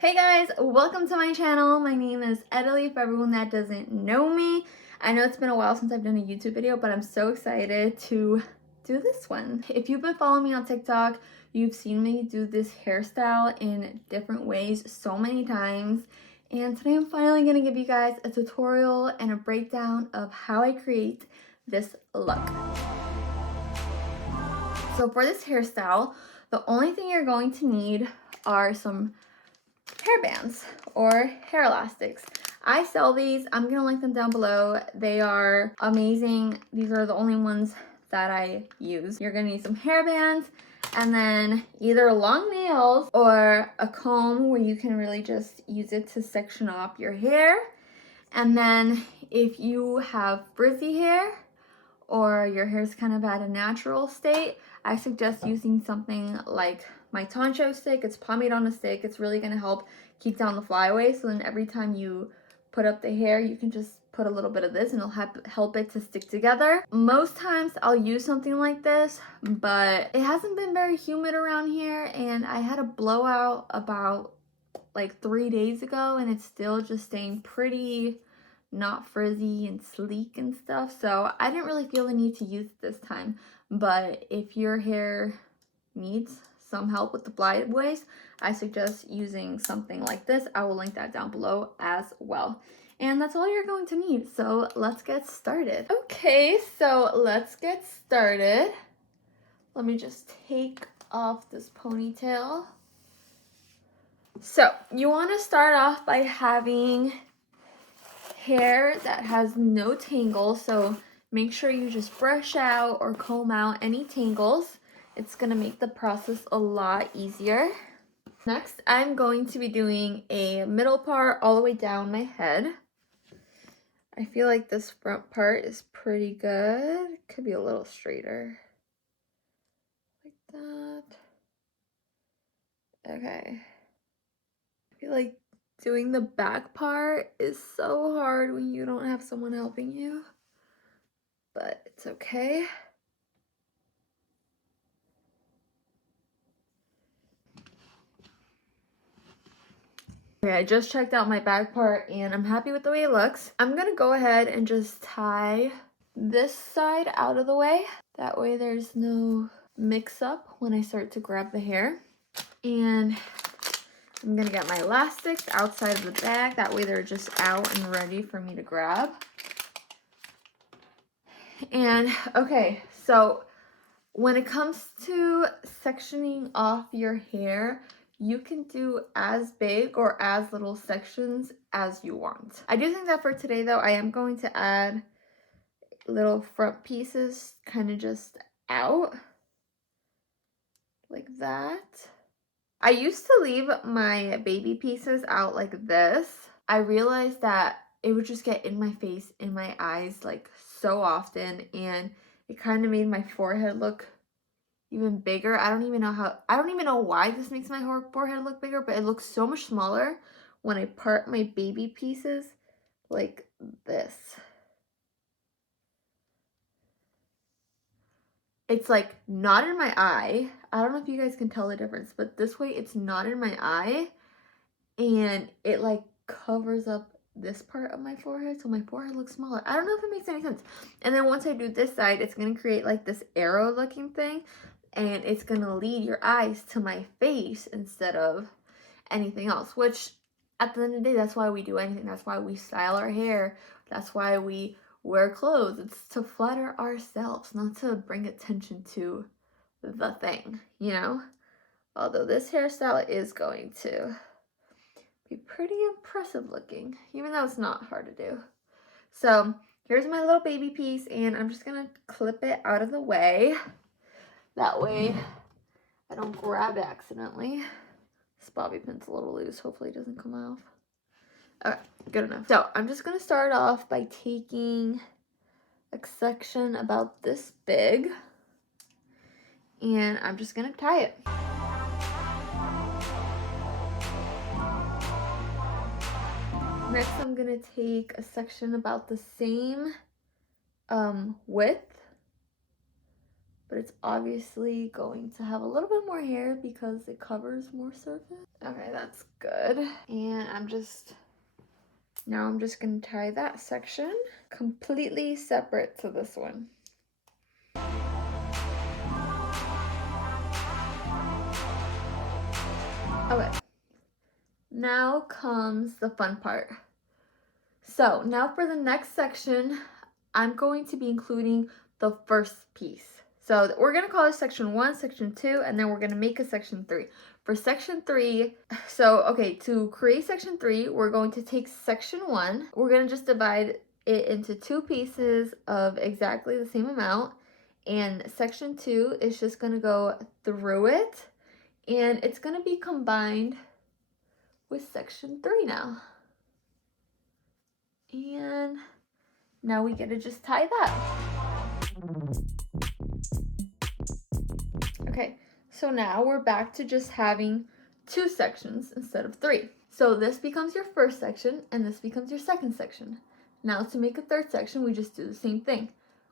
Hey guys, welcome to my channel. My name is Italy for everyone that doesn't know me. I know it's been a while since I've done a YouTube video, but I'm so excited to do this one. If you've been following me on TikTok, you've seen me do this hairstyle in different ways so many times. And today I'm finally going to give you guys a tutorial and a breakdown of how I create this look. So for this hairstyle, the only thing you're going to need are some hair bands or hair elastics. I sell these. I'm gonna link them down below. They are amazing. These are the only ones that I use. You're gonna need some hair bands and then either long nails or a comb where you can really just use it to section off your hair. And then if you have frizzy hair or your hair's kind of at a natural state, I suggest using something like my Tancho Stick. It's pomade on a stick. It's really going to help keep down the flyaways. So then every time you put up the hair, you can just put a little bit of this and it'll help it to stick together. Most times I'll use something like this, but it hasn't been very humid around here, and I had a blowout about like 3 days ago and it's still just staying pretty not frizzy and sleek and stuff, so I didn't really feel the need to use it this time. But if your hair needs some help with the flyaways, I suggest using something like this. I will link that down below as well. And that's all you're going to need, so let's get started. Okay, so let's get started. Let me just take off this ponytail. So you want to start off by having hair that has no tangles, so make sure you just brush out or comb out any tangles. It's going to make the process a lot easier. Next, I'm going to be doing a middle part all the way down my head. I feel like this front part is pretty good. It could be a little straighter. Like that. Okay. I feel like doing the back part is so hard when you don't have someone helping you, but it's okay. Okay, I just checked out my back part and I'm happy with the way it looks. I'm gonna go ahead and just tie this side out of the way. That way there's no mix up when I start to grab the hair. And I'm gonna get my elastics outside of the bag. That way they're just out and ready for me to grab. And okay, so when it comes to sectioning off your hair, you can do as big or as little sections as you want. I do think that for today though, I am going to add little front pieces kind of just out like that. I used to leave my baby pieces out like this. I realized that it would just get in my face, in my eyes like so often, and it kind of made my forehead look even bigger. I don't even know why this makes my forehead look bigger, but it looks so much smaller when I part my baby pieces like this. It's like not in my eye. I don't know if you guys can tell the difference, but this way it's not in my eye and it like covers up this part of my forehead, so my forehead looks smaller. I don't know if it makes any sense. And then once I do this side, it's going to create like this arrow looking thing, and it's going to lead your eyes to my face instead of anything else, which at the end of the day, that's why we do anything. That's why we style our hair. That's why we wear clothes. It's to flatter ourselves, not to bring attention to the thing, you know? Although this hairstyle is going to be pretty impressive looking, even though it's not hard to do. So here's my little baby piece, and I'm just gonna clip it out of the way. That way I don't grab it accidentally. This bobby pin's a little loose. Hopefully it doesn't come off. Okay, good enough. So I'm just gonna start off by taking a section about this big, and I'm just gonna tie it. Next, I'm gonna take a section about the same width but it's obviously going to have a little bit more hair because it covers more surface. Okay, that's good. And now I'm just gonna tie that section completely separate to this one. Okay, now comes the fun part. So now for the next section, I'm going to be including the first piece. So we're gonna call this section 1, section 2, and then we're gonna make a section 3. For section 3, to create section 3, we're going to take section 1. We're gonna just divide it into 2 pieces of exactly the same amount. And section 2 is just gonna go through it. And it's gonna be combined with section 3 now. And now we get to just tie that. Okay, so now we're back to just having 2 sections instead of 3. So this becomes your first section and this becomes your second section. Now to make a third section, we just do the same thing.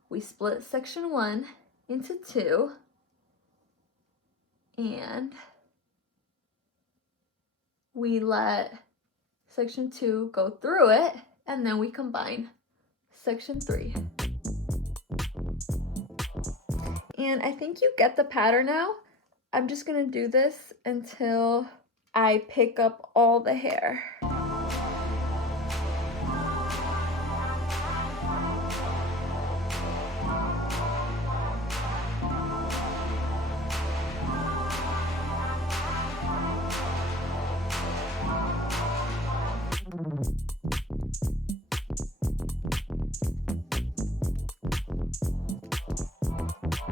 We split section 1 into 2 and we let section 2 go through it, and then we combine section 3. And I think you get the pattern now. I'm just gonna do this until I pick up all the hair.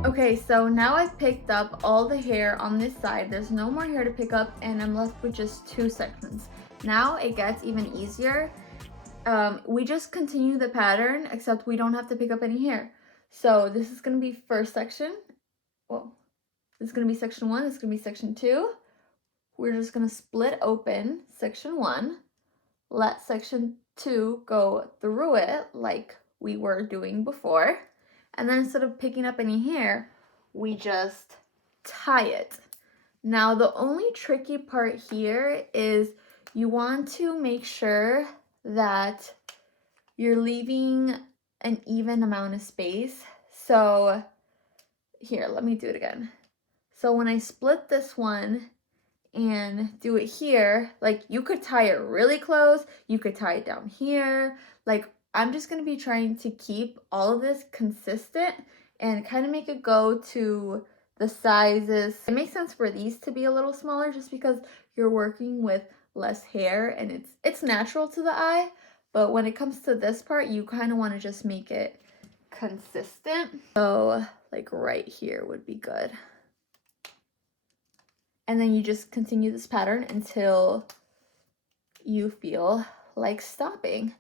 Okay, so now I've picked up all the hair on this side. There's no more hair to pick up and I'm left with just 2 sections. Now it gets even easier. We just continue the pattern, except we don't have to pick up any hair. So this is gonna be first section. Well, this is gonna be section 1, this is gonna be section 2. We're just gonna split open section 1, let section 2 go through it like we were doing before. And then instead of picking up any hair, we just tie it. Now the only tricky part here is you want to make sure that you're leaving an even amount of space. So here, let me do it again. So when I split this one and do it here, like you could tie it really close, you could tie it down here, like I'm just going to be trying to keep all of this consistent and kind of make it go to the sizes. It makes sense for these to be a little smaller just because you're working with less hair and it's natural to the eye. But when it comes to this part, you kind of want to just make it consistent. So like right here would be good. And then you just continue this pattern until you feel like stopping.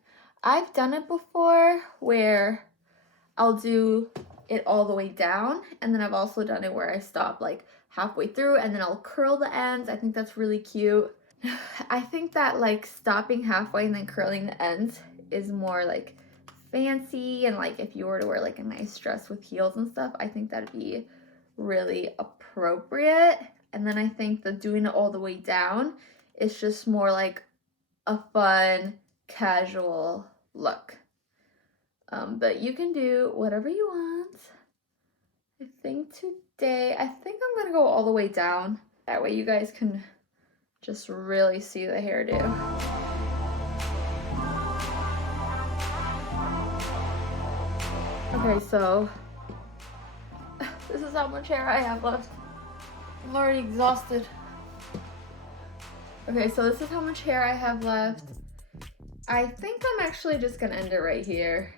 I've done it before where I'll do it all the way down, and then I've also done it where I stop like halfway through and then I'll curl the ends. I think that's really cute. I think that like stopping halfway and then curling the ends is more like fancy, and like if you were to wear like a nice dress with heels and stuff, I think that'd be really appropriate. And then I think that doing it all the way down is just more like a fun, casual look. But you can do whatever you want. I think I'm gonna go all the way down. That way you guys can just really see the hairdo. Okay, so this is how much hair I have left. I'm already exhausted. Okay, so this is how much hair I have left. I think I'm actually just gonna end it right here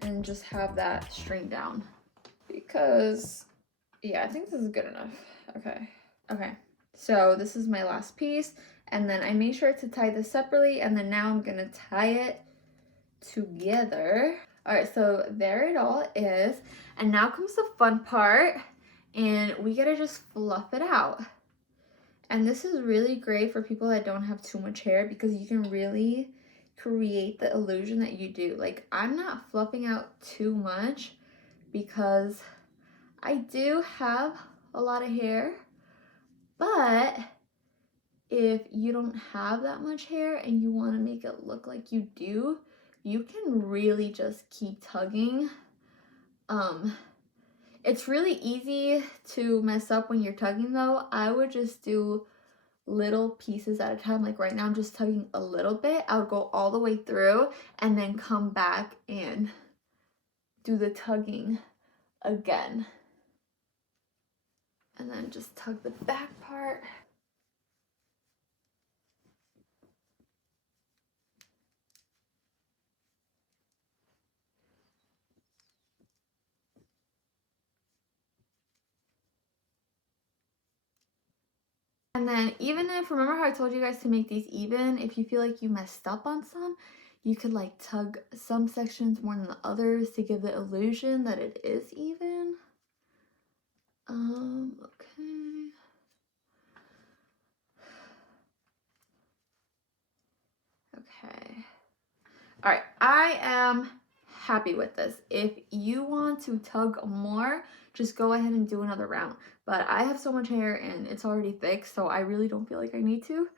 and just have that string down because yeah, I think this is good enough. Okay, so this is my last piece, and then I made sure to tie this separately, and then now I'm gonna tie it together. All right, so there it all is, and now comes the fun part, and we gotta just fluff it out. And this is really great for people that don't have too much hair because you can really create the illusion that you do. Like, I'm not fluffing out too much because I do have a lot of hair, but if you don't have that much hair and you want to make it look like you do, you can really just keep tugging. It's really easy to mess up when you're tugging though. I would just do little pieces at a time. Like right now I'm just tugging a little bit. I would go all the way through and then come back and do the tugging again. And then just tug the back part. And then even if, remember how I told you guys to make these even, if you feel like you messed up on some, you could like tug some sections more than the others to give the illusion that it is even. Okay. Okay. All right, I am happy with this. If you want to tug more, just go ahead and do another round. But I have so much hair and it's already thick, so I really don't feel like I need to.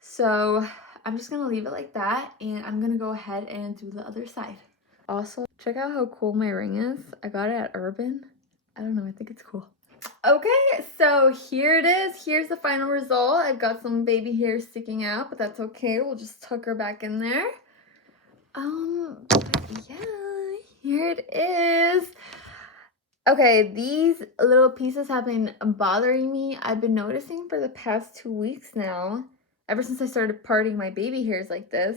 So I'm just gonna leave it like that, and I'm gonna go ahead and do the other side. Also, check out how cool my ring is. I got it at Urban. I don't know, I think it's cool. Okay, so here it is. Here's the final result. I've got some baby hair sticking out, but that's okay. We'll just tuck her back in there. Yeah, here it is. Okay, these little pieces have been bothering me. I've been noticing for the past 2 weeks now, ever since I started parting my baby hairs like this,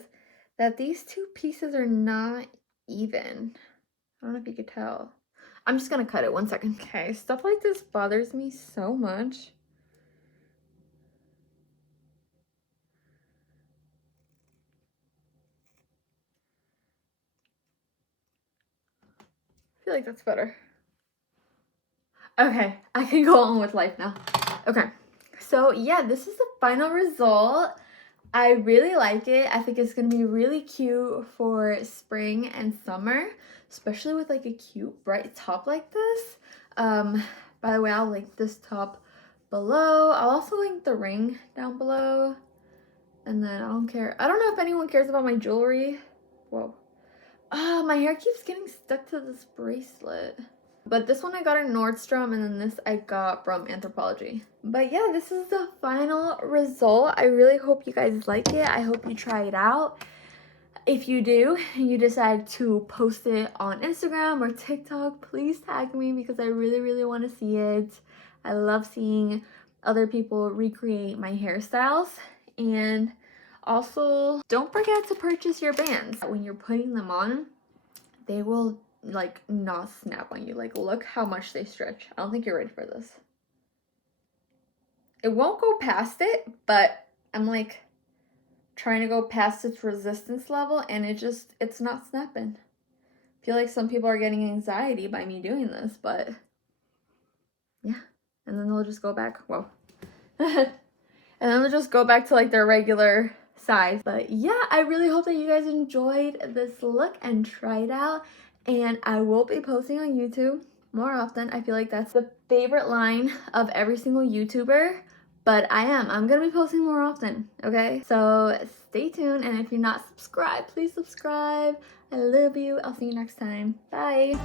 that these two pieces are not even. I don't know if you could tell. I'm just gonna cut it 1 second. Okay, stuff like this bothers me so much. I feel like that's better. Okay, I can go on with life now. Okay, so yeah, this is the final result. I really like it. I think it's gonna be really cute for spring and summer, especially with like a cute bright top like this. By the way, I'll link this top below. I'll also link the ring down below. And then I don't care. I don't know if anyone cares about my jewelry. Whoa. Ah, my hair keeps getting stuck to this bracelet. But this one I got at Nordstrom, and then this I got from Anthropologie. But yeah, this is the final result. I really hope you guys like it. I hope you try it out. If you do, and you decide to post it on Instagram or TikTok, please tag me because I really, really want to see it. I love seeing other people recreate my hairstyles. And also, don't forget to purchase your bands. When you're putting them on, they will like not snap on you. Like, look how much they stretch. I don't think you're ready for this. It won't go past it, but I'm like trying to go past its resistance level, and it's not snapping. I feel like some people are getting anxiety by me doing this, but yeah. And then they'll just go back. Whoa. And then they'll just go back to like their regular size. But yeah, I really hope that you guys enjoyed this look and try it out. And I will be posting on YouTube more often. I feel like that's the favorite line of every single YouTuber. But I'm gonna be posting more often, okay? So stay tuned, and if you're not subscribed, please subscribe. I love you. I'll see you next time. Bye.